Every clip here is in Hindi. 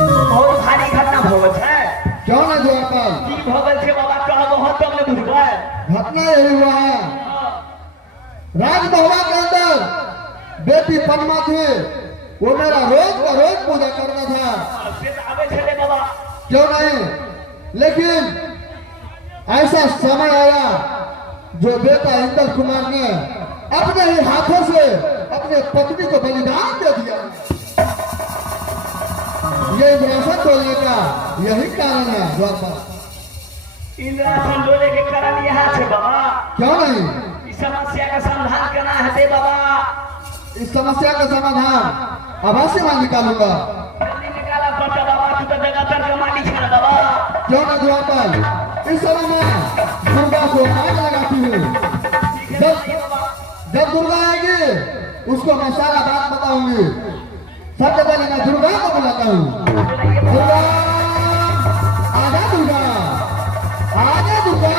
बहुत भारी घटना भगत है। क्यों ना द्वारपाल? की भगत से बाबा कहा बहुत तब में बुझवा घटना यही हुआ है, राजभवन के अंदर बेटी पद्मा थी, वो मेरा रोज का रोज पूजा करना था। आवे चले बाबा क्यों नहीं, लेकिन ऐसा समय आया जो बेटा इंद्र कुमार ने अपने ही हाथों से अपने पत्नी को बलिदान दे दिया। ये इंद्रासन बोलने का यही कारण है द्वारपाल। इंद्रासन डोले के कारण यहाँ से बाबा। क्यों नहीं, इस समस्या का समाधान करना है दे बाबा। इस समस्या का समाधान अवश्य मैं निकालूंगा। जल्दी निकाला पड़ता बाबा, तू तो लगातार का मालिक है ना बाबा। क्यों ना द्वारपाल, इस समय मैं दुर्गा को आग लगाती हूँ। जब दुर्गा आएगी उसको मैं सारा बात बताऊंगी। सबसे पहले मैं दुर्गा को बुलाता हूँ। दुर्गा, आजा दुर्गा, आजा दुर्गा।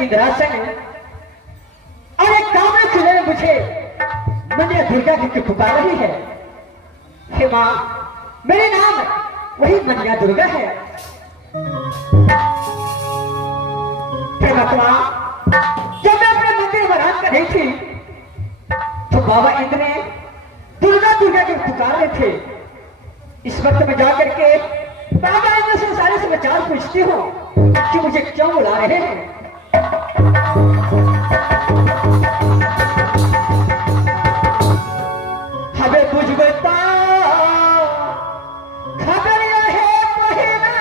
इंद्रासन और एक कामना चुने ने मुझे मैंने दुर्गा की पुकार रही है। हे माँ, मेरे नाम वही मनिया दुर्गा है। जब मैं अपने मंदिर में रात कर रही थी तो बाबा इंद्र ने दुर्गा दुर्गा के पुकार रहे थे। इस वक्त में जाकर के बाबा इंद्र से सारे समाचार पूछती हूँ कि मुझे क्यों बुला रहे हैं। हमें बुझबता खबर है महीना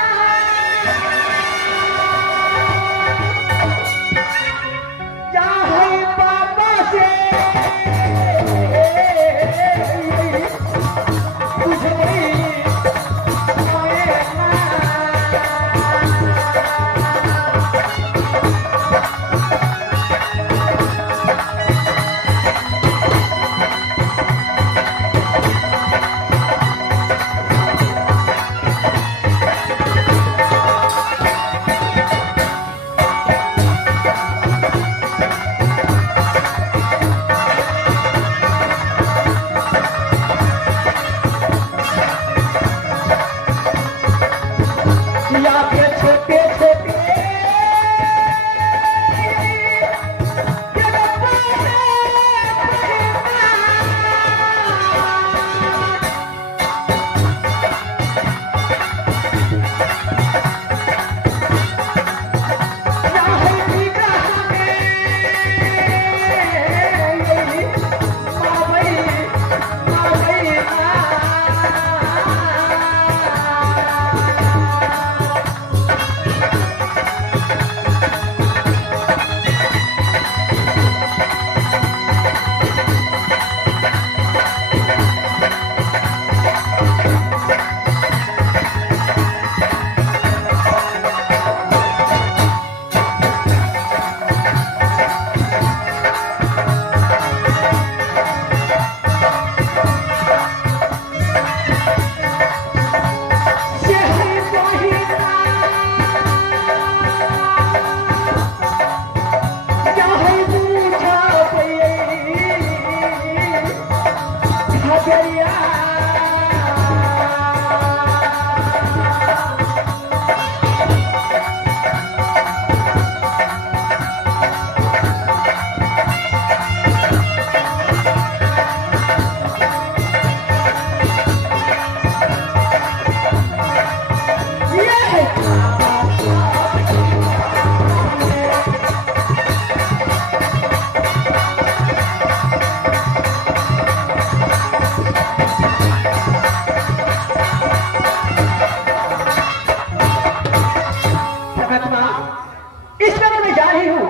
इस वक्त मैं जा रही हूँ,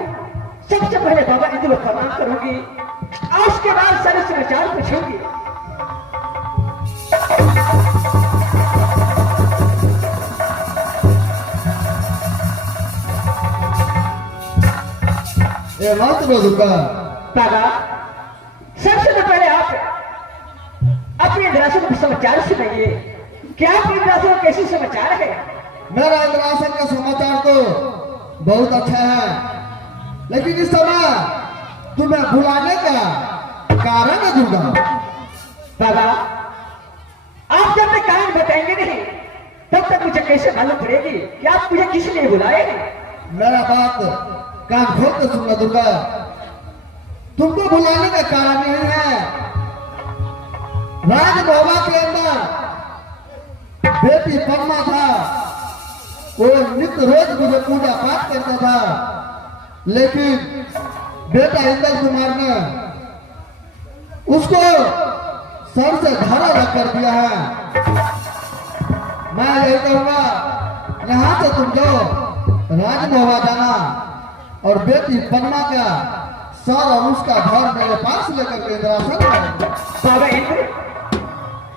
सबसे पहले बाबा इंद्र को प्रणाम करूंगी और उसके बाद सारे समाचार पूछूंगी। ये मत रो दुर्गा। बाबा, सबसे तो पहले आप अपने इंद्रासन के समाचार सुनाइए। क्या आपके इंद्रासन का कैसे समाचार है? मेरा इंद्रासन का समाचार तो बहुत अच्छा है, लेकिन इस समय तुम्हें बुलाने का कारण है दुर्गा। बाबा, आप जब तक कारण बताएंगे नहीं तब तक मुझे कैसे मालूम पड़ेगी कि आप मुझे किस लिए बुलाए हैं? मेरा बात कान खोल कर सुनना दुर्गा। तुमको बुलाने का कारण नहीं है, राजभवन के अंदर बेटी परमा था, वो नित्य रोज मुझे पूजा पाठ करता था, लेकिन बेटा इंदल कुमार ने उसको सर से धारा रख कर दिया है। मैं यही कहूंगा, यहाँ से तुम जाओ राजमोहवा जाना और बेटी पन्ना का सर और उसका घर मेरे पास लेकर के इंद्रासन है। बाबा इंद्र,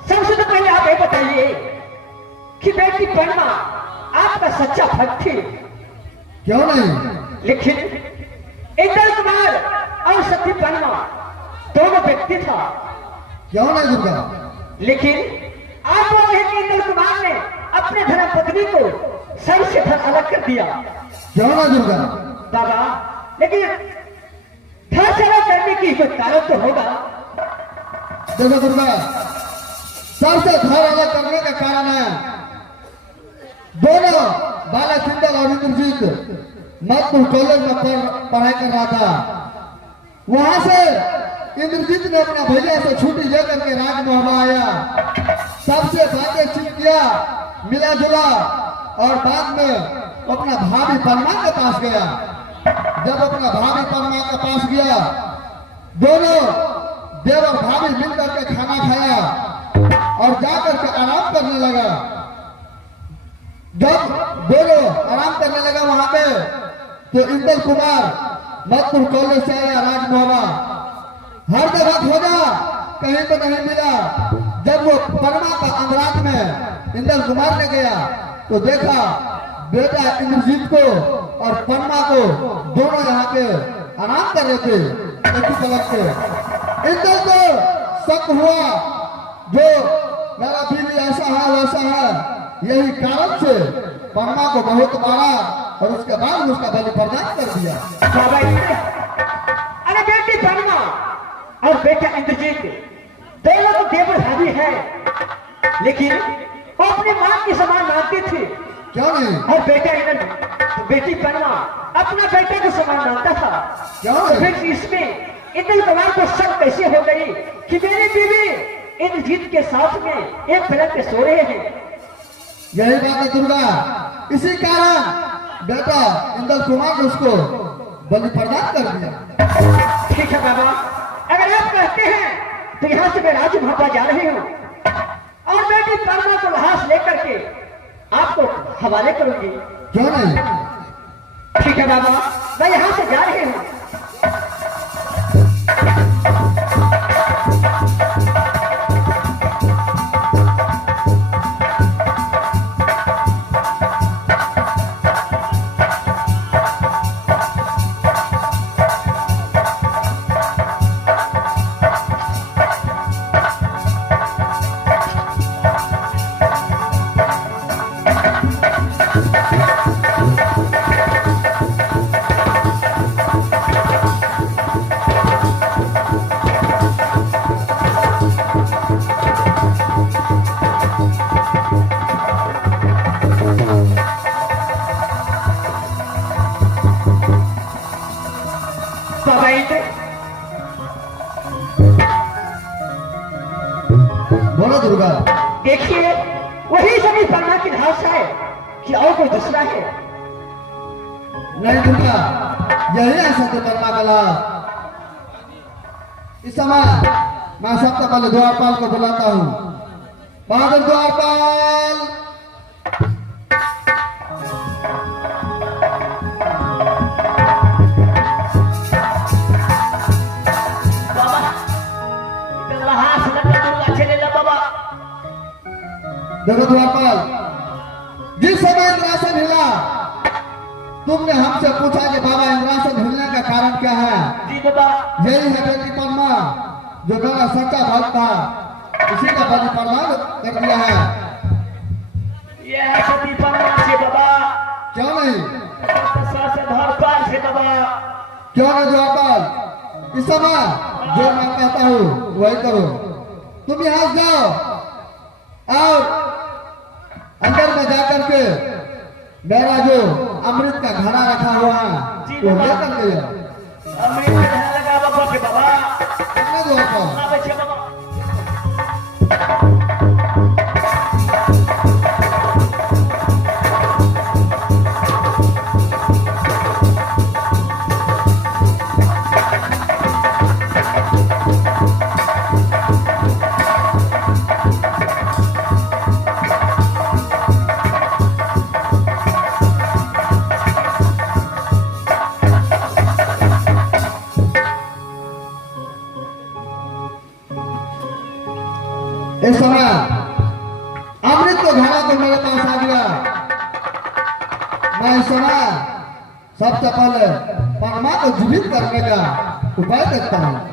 सबसे तो पहले आप ये बताइए कि बेटी पन्ना आपका सच्चा भक्त थी? क्यों नहीं? लेकिन इंदल कुमार और सती पन्ना दोनों व्यक्ति था। क्यों नहीं दुर्गा? लेकिन आप बोल रहे हैं कि इंदल कुमार ने अपने धर्म पत्नी को सर से धर अलग कर दिया। क्यों ना दुर्गा? बाबा, लेकिन धर से अलग करने की कोई कारण तो होगा। देखो दुर्गा, सर से धर अलग करने का कारण है, दोनों बाला सिंदल और इंद्रजीत मधुपुर कॉलेज में पढ़ाई कर रहा था। वहां से इंद्रजीत ने अपना भैया से छुट्टी लेकर के राजमहल आया, सबसे बातचीत किया, मिला जुला और बाद में अपना भाभी परमा के पास गया। जब अपना भाभी परमा के पास गया, दोनों देव और भाभी मिलकर के खाना खाया और जाकर के आराम करने लगा। जब दोनों आराम करने लगा वहां पे, तो इंदल कुमार मधुपुर कॉलेज से आया राजमहल। हर जगह खोजा, कहीं तो नहीं मिला। जब वो परमा का अंधरात में इंदल कुमार ने गया तो देखा बेटा इंद्रजीत को और परमा को दोनों यहाँ पे आराम कर रहे थे एक ही पलक पे। इंदल को शक हुआ, जो मेरा बीवी ऐसा है वैसा है, यही कारण से परमा को बहुत मारा और उसके बाद उसका बलि प्रदान कर दिया। बाबा इंद्र, अरे बेटी परमा और बेटा इंद्रजीत दोनों तो देवर भाभी है, लेकिन वो अपनी मां की समान मानते थे। क्यों नहीं? और बेटा इंद्र, बेटी परमा अपना बेटे को समान मानता था। क्यों तो नहीं? फिर इसमें इंद्र कुमार को शक कैसे हो गई कि मेरी बीवी इंद्रजीत के साथ में एक पलंग पे सो रहे हैं? यही बात है दुर्गा, इसी कारण बेटा इंदल कुमार ने उसको बलि प्रदान कर दिया। ठीक है बाबा, अगर आप कहते हैं तो यहाँ से मैं राजमहल जा रही हूँ और बेटी परमा को लाश लेकर के आपको हवाले करूंगी। क्यों नहीं? ठीक है बाबा, मैं यहाँ से जा रही हूँ। बोलो दुर्गा। देखिए, वही सभी परमा की धास है कि और कोई दूसरा है? नहीं दुर्गा, यही है सत्य परमा कला। इस समय मैं सबसे पहले द्वारपाल को बुलाता हूँ। बहादुर द्वारपाल। देखो द्वारपाल, जिस समय इंद्रासन हिला, तुमने हमसे पूछा कि बाबा इंद्रासन हिलने का कारण क्या है? जी बाबा। यही है बेटी पन्ना, जो मेरा सच्चा भक्त था, उसी का बलि प्रदान कर दिया है। यह है सती पन्ना से बाबा। क्यों नहीं? धर पार से बाबा। क्यों नहीं द्वारपाल? इस समय जो मैं कहता हूँ वही करो। तुम यहाँ से जाओ और अंदर में जाकर के मेरा जो अमृत का घड़ा रखा हुआ है वो लेकर के जाओ। अमृत का घड़ा लगा बाबा के बाबा। कितने द्वारपाल? आवे छे बाबा। इस समय अमृत का घड़ा तो मेरे पास आ गया। मैं इस समय सबसे पहले परमा को जीवित करने का उपाय देखता हूँ।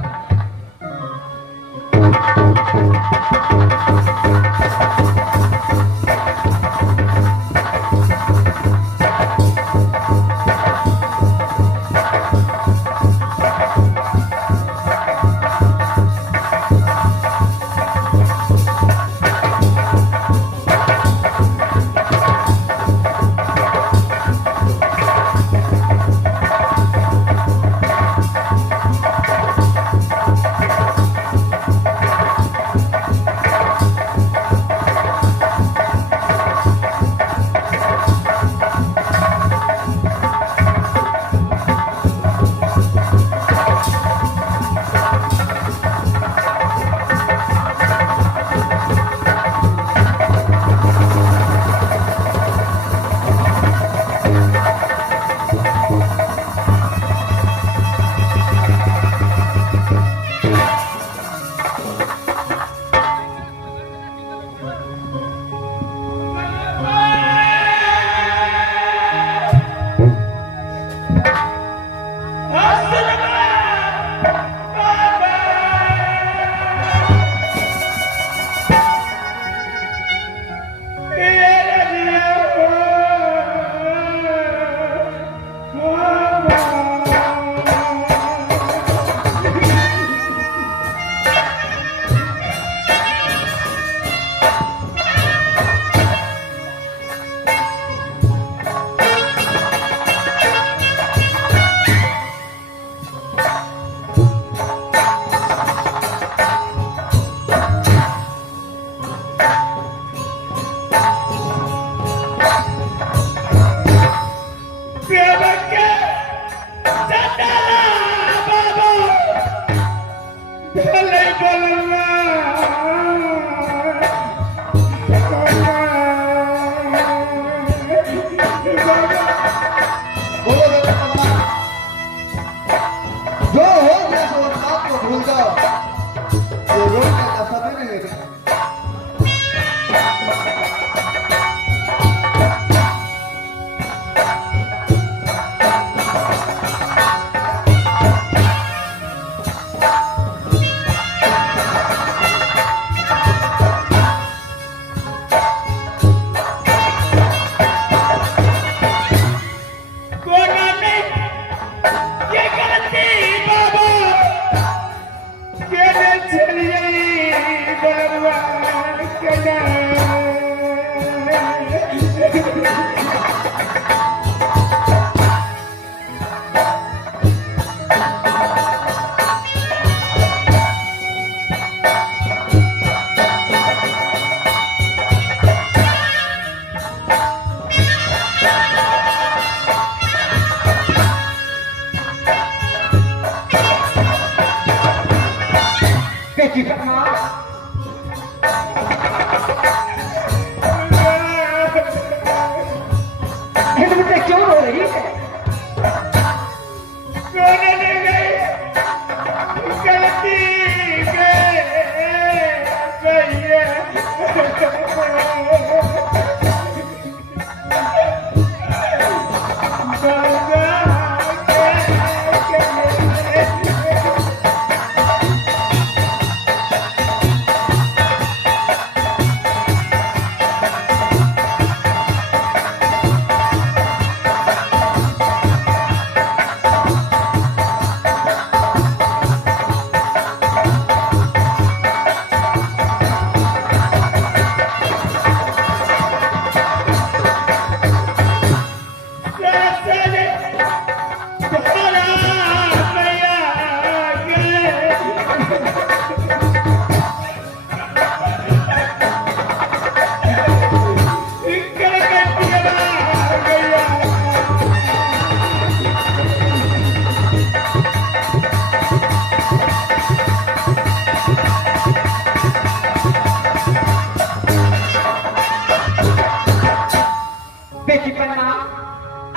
बेटी पन्ना,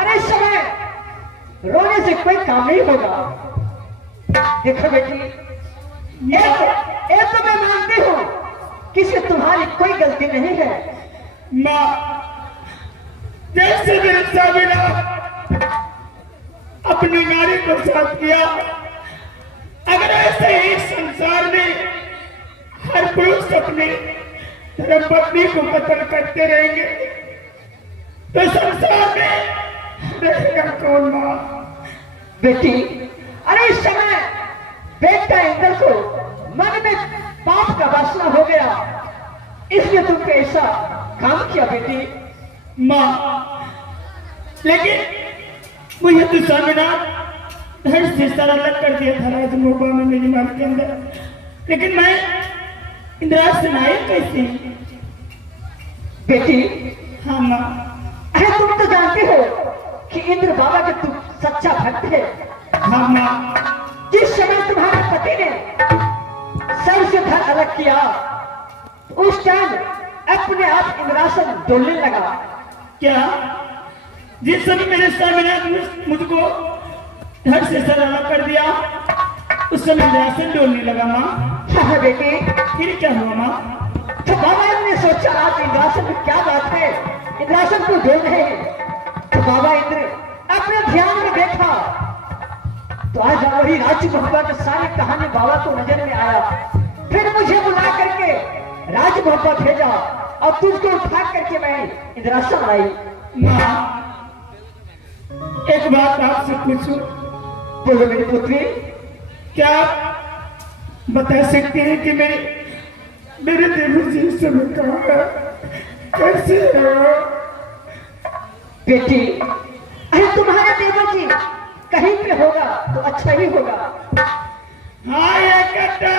अरे इस समय रोने से कोई काम नहीं होगा। देखो बेटी, ये तो मैं मानती हूँ कि इसमें तुम्हारी कोई गलती नहीं है। माँ, जैसे मेरे साबिना अपनी नारी को साथ किया, अगर ऐसे ही संसार में हर पुरुष अपने धर्मपत्नी को कत्ल करते रहेंगे तो संसार में रहेगा कौन? माँ बेटी, अरे इस समय बेटा इंद्र को मन में पाप का वासना हो गया, इसलिए तुमने ऐसा काम किया बेटी। माँ, लेकिन मुझे तो स्वामीनाथ धड़ से सारा अलग कर दिया था राजमोबा में मेरी मां के अंदर, लेकिन मैं इंद्रासन आए कैसे? बेटी, हाँ माँ। अरे तुम तो जानते हो कि इंद्र बाबा के तुम सच्चा भक्त है। हाँ माँ। जिस समय तुम्हारे पति ने सर से धड़ अलग किया, उस टाइम अपने आप इंद्रासन डोलने लगा। क्या जिस समय मेरे स्वामीनाथ मुझको धड़ से सर अलग कर दिया उस समय इंद्रासन डोलने लगा? माँ हाँ बेटी। फिर क्या हुआ माँ? तो बाबा ने सोचा आज इंद्रासन में क्या बात है, इंद्रासन को डोल रहे हैं। तो बाबा इंद्र अपने ध्यान में देखा तो आज वही राज्य मोहब्बत की सारी कहानी बाबा को नजर में आया। फिर मुझे बुला करके राज मोहब्बत भेजा और तुझको उठा करके मैं इंद्रासन लाई। माँ, एक बात आपसे पूछूं? बोलो मेरी पुत्री। क्या आप बता सकते हैं कि मेरे देवर जी इस समय कहाँ है, कैसे है? बेटी, अरे तुम्हारे देवर जी कहीं पे होगा तो अच्छा ही होगा। हाँ ये कटा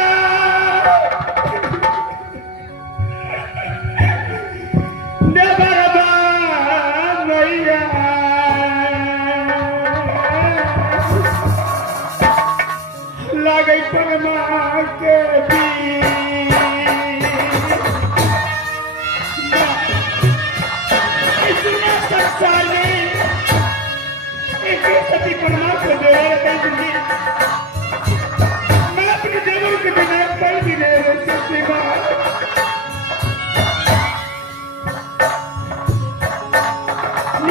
गई परमा के संसार में एक सती परमा को दे मैं अपने देवों के बिना पल भी नहीं रह सकती।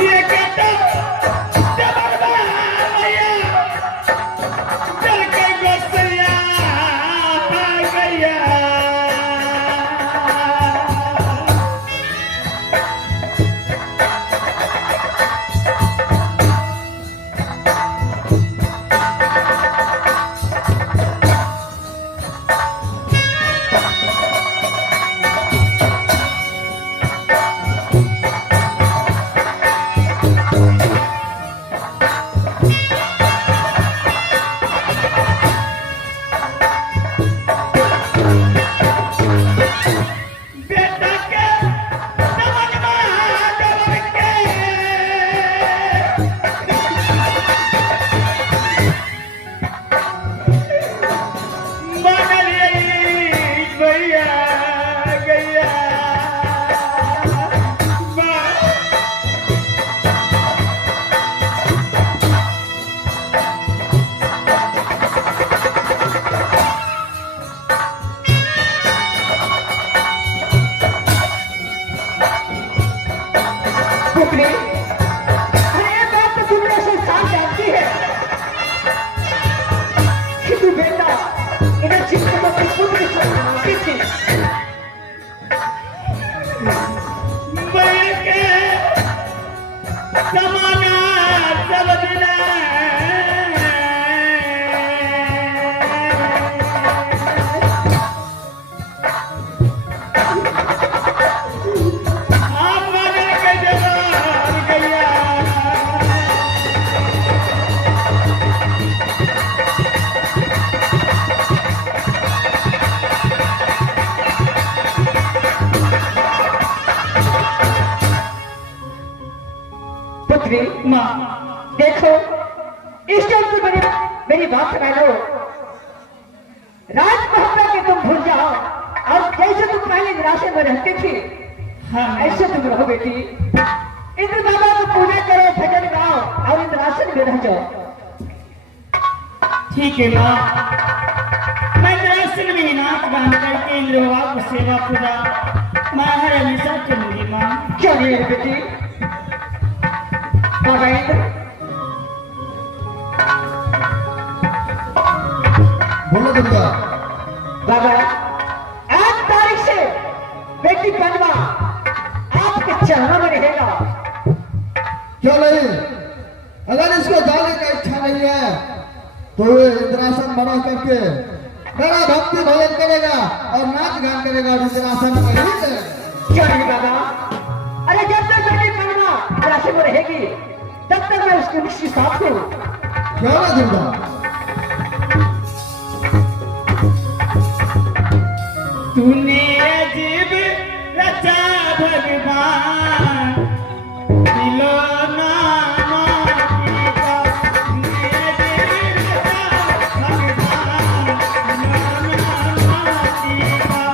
ये कहता देखो इस टाइम तो मेरी बात सुना लो। राज मोहब्बत के तुम भूल जाओ और जैसे तुम पहले निराशे में रहते थे हाँ ऐसे तुम रहो बेटी। इंद्र बाबा को पूजा करो, भजन गाओ और इंद्रासन में रह जाओ। ठीक है माँ, मैं दरअसल में नाच गान करके इंद्र बाबा को सेवा पूजा मैं हर हमेशा करूंगी माँ। चलिए बेटी। बाबा इंद्र बोलो दुर्गा। बाबा आज तारीख से बेटी बनवा आपके चरणों में रहेगा। क्यों नहीं? अगर इसको जाने का इच्छा नहीं है तो ये इंद्रासन बना करके मेरा भक्ति भजन करेगा और नाच गान करेगा और इंद्रासन में ही रहेगा। चलिए बाबा। अरे जब तक बेटी बनवा इंद्रासन में रहेगी तब तक मैं उसकी मुक्ति साथ हूँ। क्यों ना दुर्गा? तूने अजीब रचा भगवान दिलो नामा का। तूने अजीब रचा भगवान दिलो नामा का।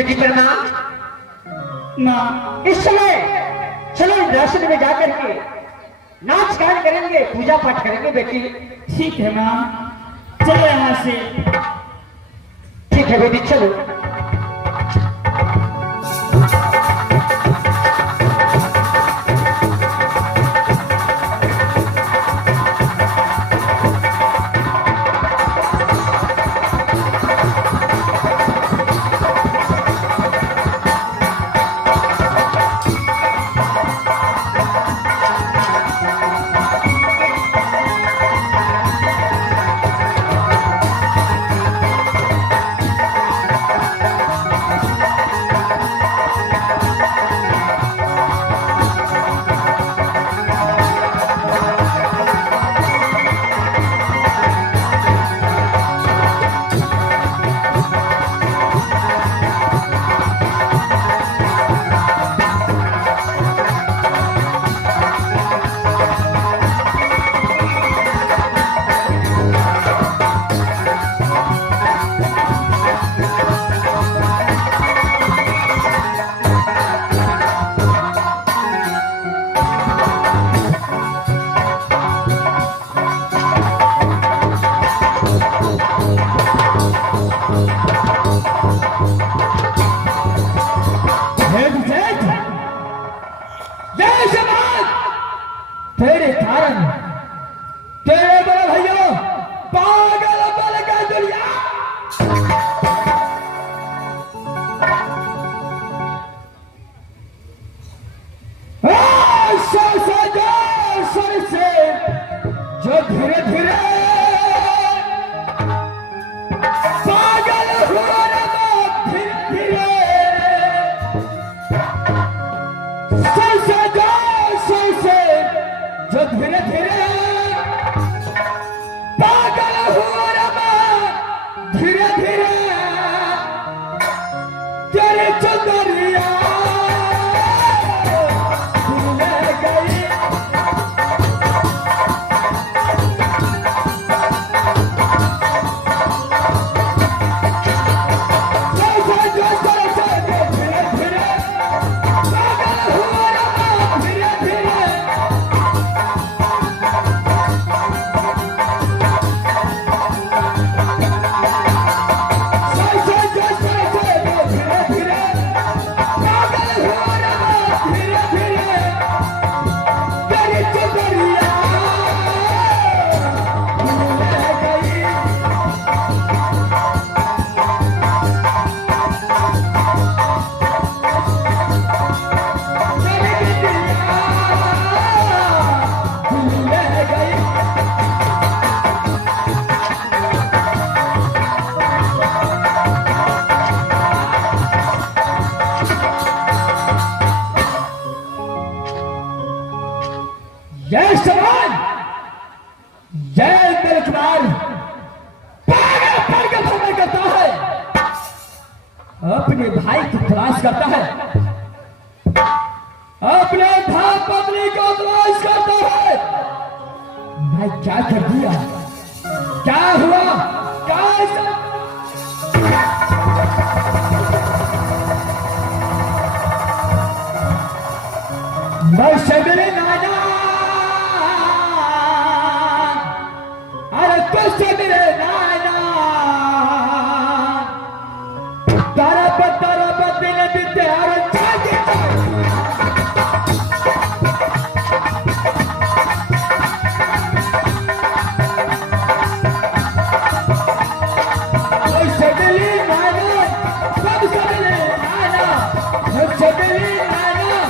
बेटी प्रणाम। माँ इस समय चलो इंद्रासन में जाकर के नाच गान करेंगे, पूजा पाठ करेंगे बेटी। ठीक है माँ, चलो यहाँ से। ठीक है बेटी चलो। तेरे कारण तेरे बड़े भैया पागल बन गए दुनिया। से जो धीरे धीरे पागल हो रहा, धीरे धीरे से जो धीरे धीरे पागल हो रहा, धीरे धीरे तेरे चंदरिया भूल गई। जय समान, जय मेरे कुमार पागल पागल समय करता है, अपने भाई की तलाश करता है, अपने भाई पत्नी को तलाश करता है। मैं क्या कर दिया, क्या हुआ, क्या मैं सगले नाना, अरे तो सगले नाना, तरफ दिन बीते अरे जागे सगले नाना, सब सगले नाना, सगले नाना,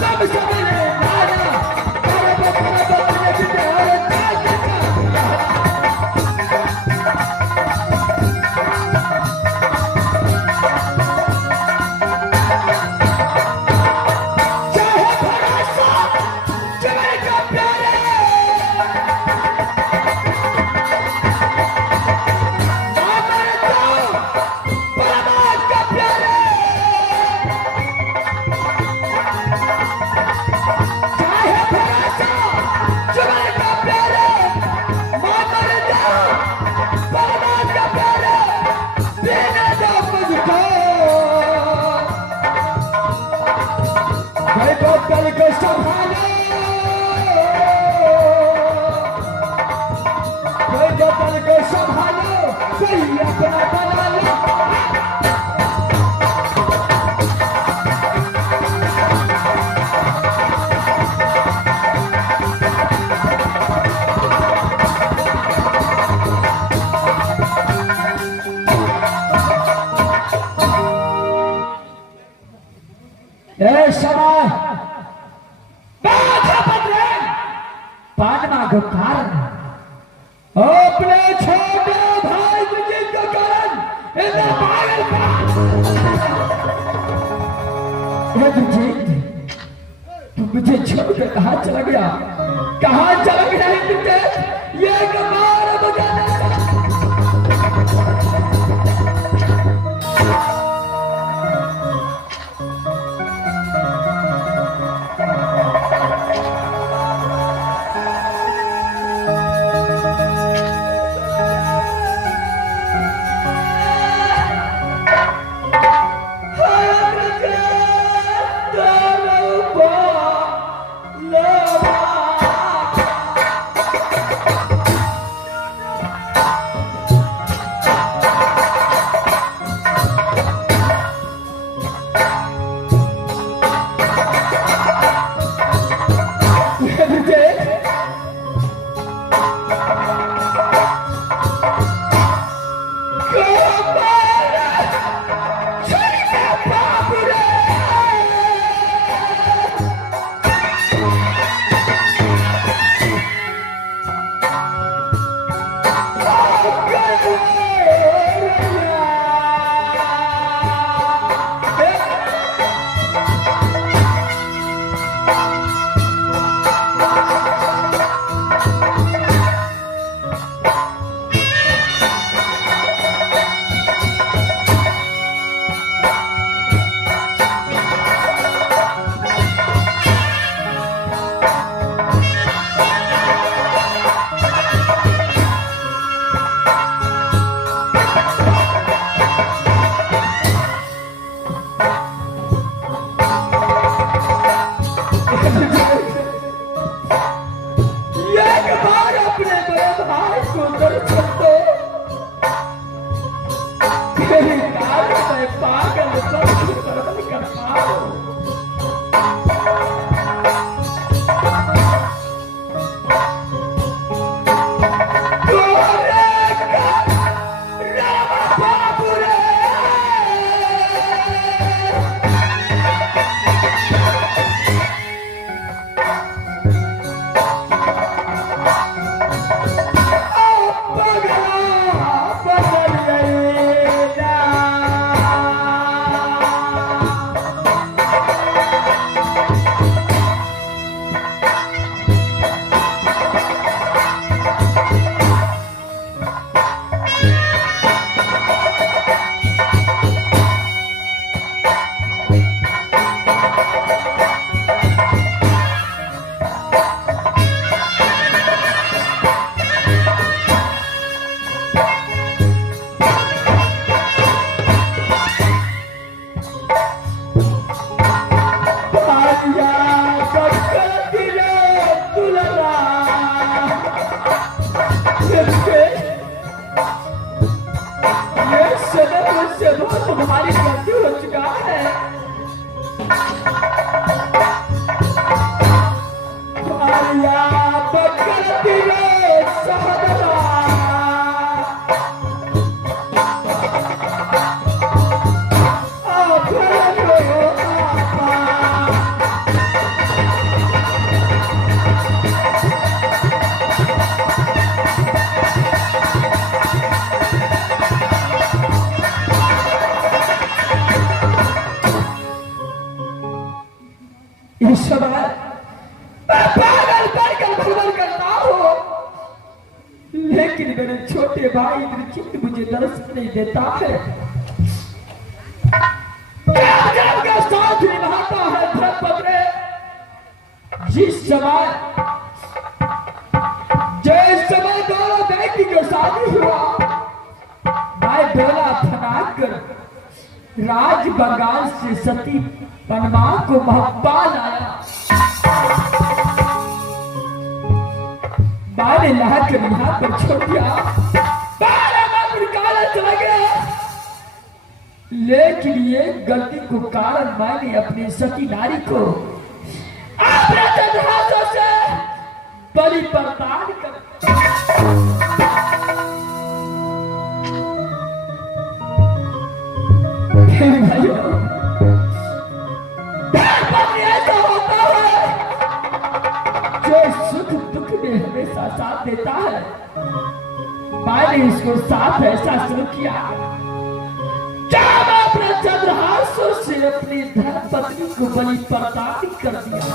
सब सगले नाना। को कारण अपने छोटे भाई विजय के कारण इतना पागल का तू मुझे छोड़कर कहाँ चला गया? कहाँ चला गया इंद्रजीत? ये कमाल बगाना तुम्हारी गलती हो चुका है। इस समय मैं पागल बनकर भ्रमण करता हूँ, लेकिन मेरे छोटे भाई इंद्रजीत मुझे दर्शन नहीं देता है। क्या का साथ निभाता है धर्मपत्र। जिस समय दोनों व्यक्ति का शादी हुआ, मैं डोला फनाकर राज बंगाल से सती पनमा को महब्बा लाया। मैंने लाकर यहाँ पर छोड़ दिया, चला गया। लेकिन ये गलती को कारण मैंने अपनी सती नारी को अपने हाथों से बलि प्रदान कर ऐसा होता है जो सुख दुख में में हमेशा साथ देता है, मैंने इसको साथ ऐसा शुरू किया जब अपने चंद्रहासों से अपनी धर्म पत्नी को बलि प्रदान कर दिया।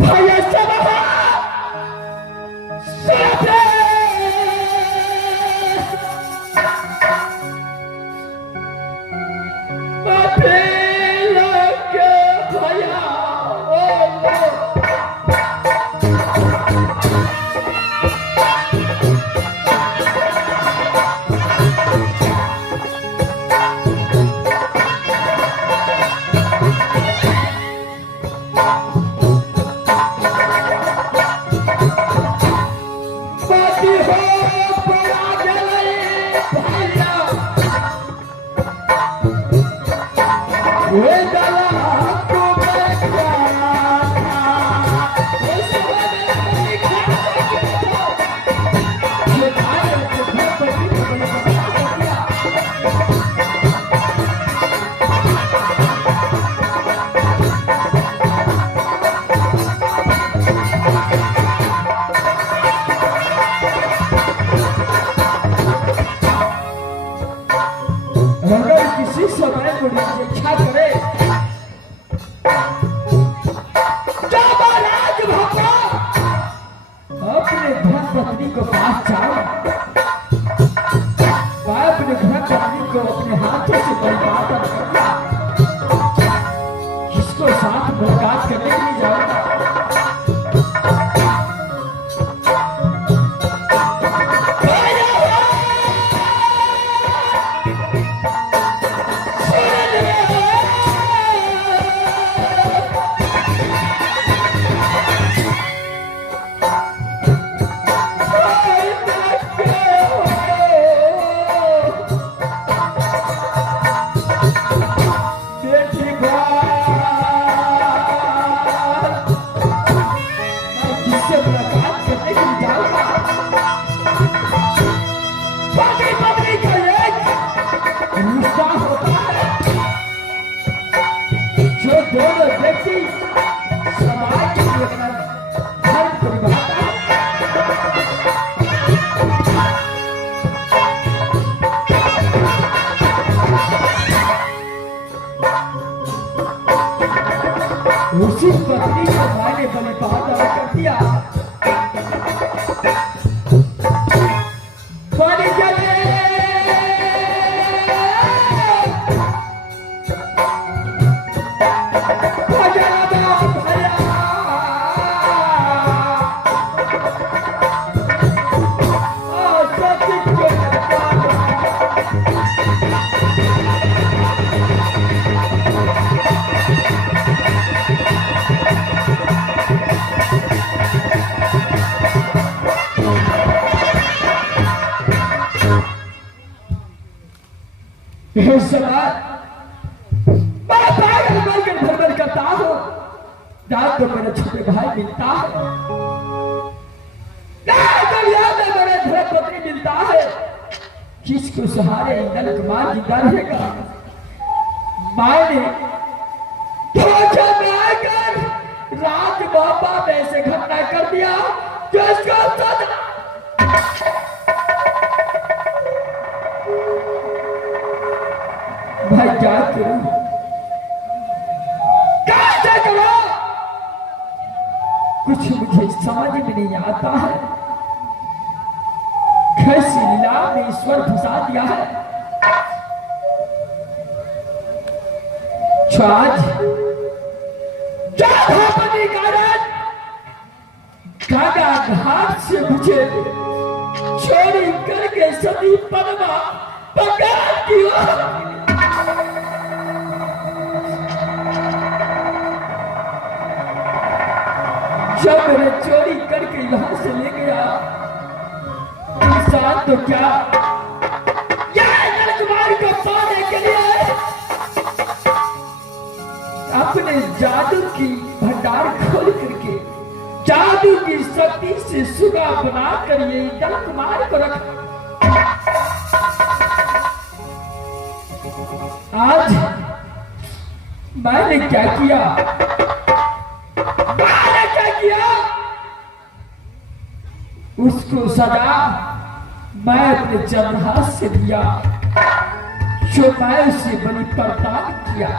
भैया इच्छा करे जब राजभक्ता अपने धर्म पत्नी को पास जाओ, अपने धर्म पत्नी को अपने हाथों से बर्बाद करना, किसको साथ मुलाकात करने के लिए जाओ। उसी पत्नी को मैंने बलिदान कर दिया। बलि जले मैं करता हूँ, रात को मेरा छोटे भाई मिलता है, मेरे धर्मपत्नी मिलता है, किसको सहारे इंद्र कुमार जिंदा रहेगा। मैंने धोखा में आकर राज बाबा में से घटना कर दिया जो इसको सजा। भाई क्या करूं, कैसे करूं, कुछ मुझे समझ में नहीं आता है। कैसी लीला ने ईश्वर फंसा दिया है। आज जाधापति कारण गंगा घाट से मुझे चोरी करके सती पद्मा बंगाल की ओर जब मेरे चोरी करके यहां से ले गया, इंसान तो क्या राजकुमार को पाने के लिए अपने जादू की भंडार खोल करके जादू की शक्ति से सुगा बनाकर ये राजकुमार को रखा। आज मैंने क्या किया, उसको सजा मैं अपने जन्महाथ से दिया, जो मैं उसे बलि प्रदान किया।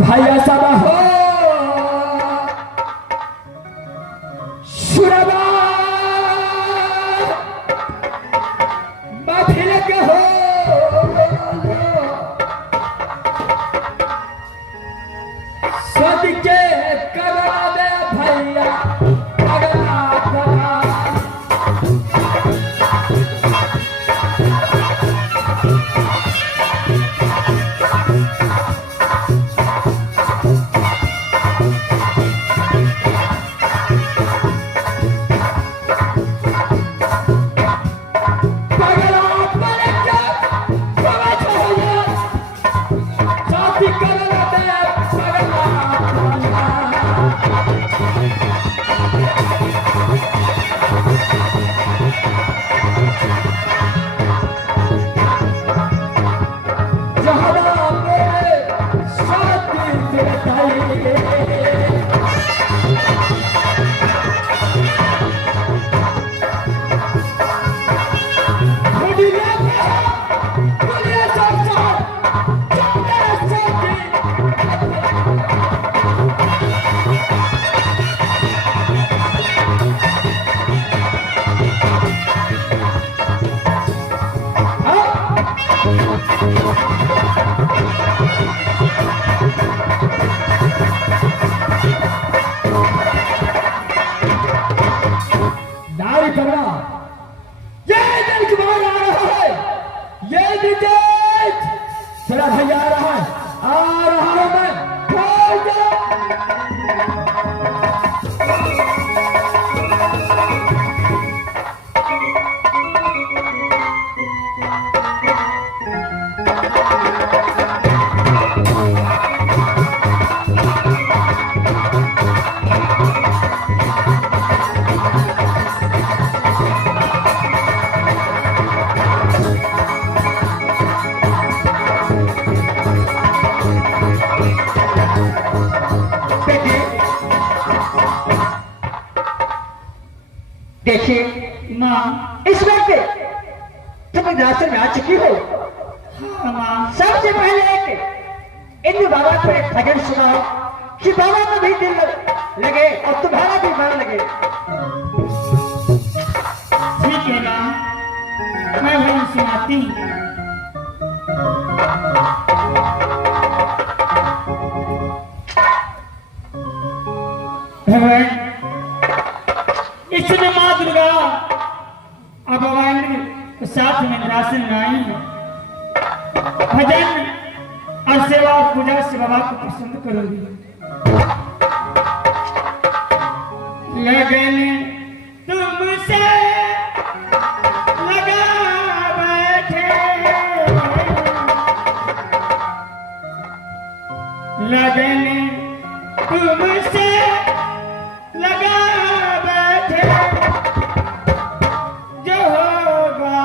भाई ऐसा ना हो, शुरबा माफी लगे हो, सद के करा दे भैया अगला करा। तेरा भैया आ रहा है, आ रहा हूं मैं। देखिए माँ, इस वक्त तुम रास्ते में आ चुकी हो। हाँ माँ, सबसे पहले एक इंद्र बाबा को एक भजन सुनाओ कि बाबा को भी दिल लगे और तुम्हारा भी मन लगे। ठीक है माँ, मैं भजन सुनाती हूँ। भगवान इस समय माँ दुर्गा और भगवान के साथ में निराशन में आई है। भजन और सेवा और पूजा से बाबा को पसंद करूंगी। लगन तुमसे लगा बैठे, लगन तुमसे लगा बैठे, जो होगा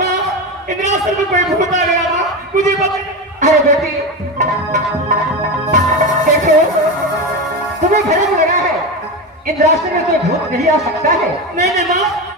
माँ इंद्रासन में कोई भूत आ गया माँ, मुझे बता। अरे बेटी देखो, तुम्हें भ्रम लगा है, इंद्रासन में कोई भूत नहीं आ सकता है। नहीं नहीं माँ,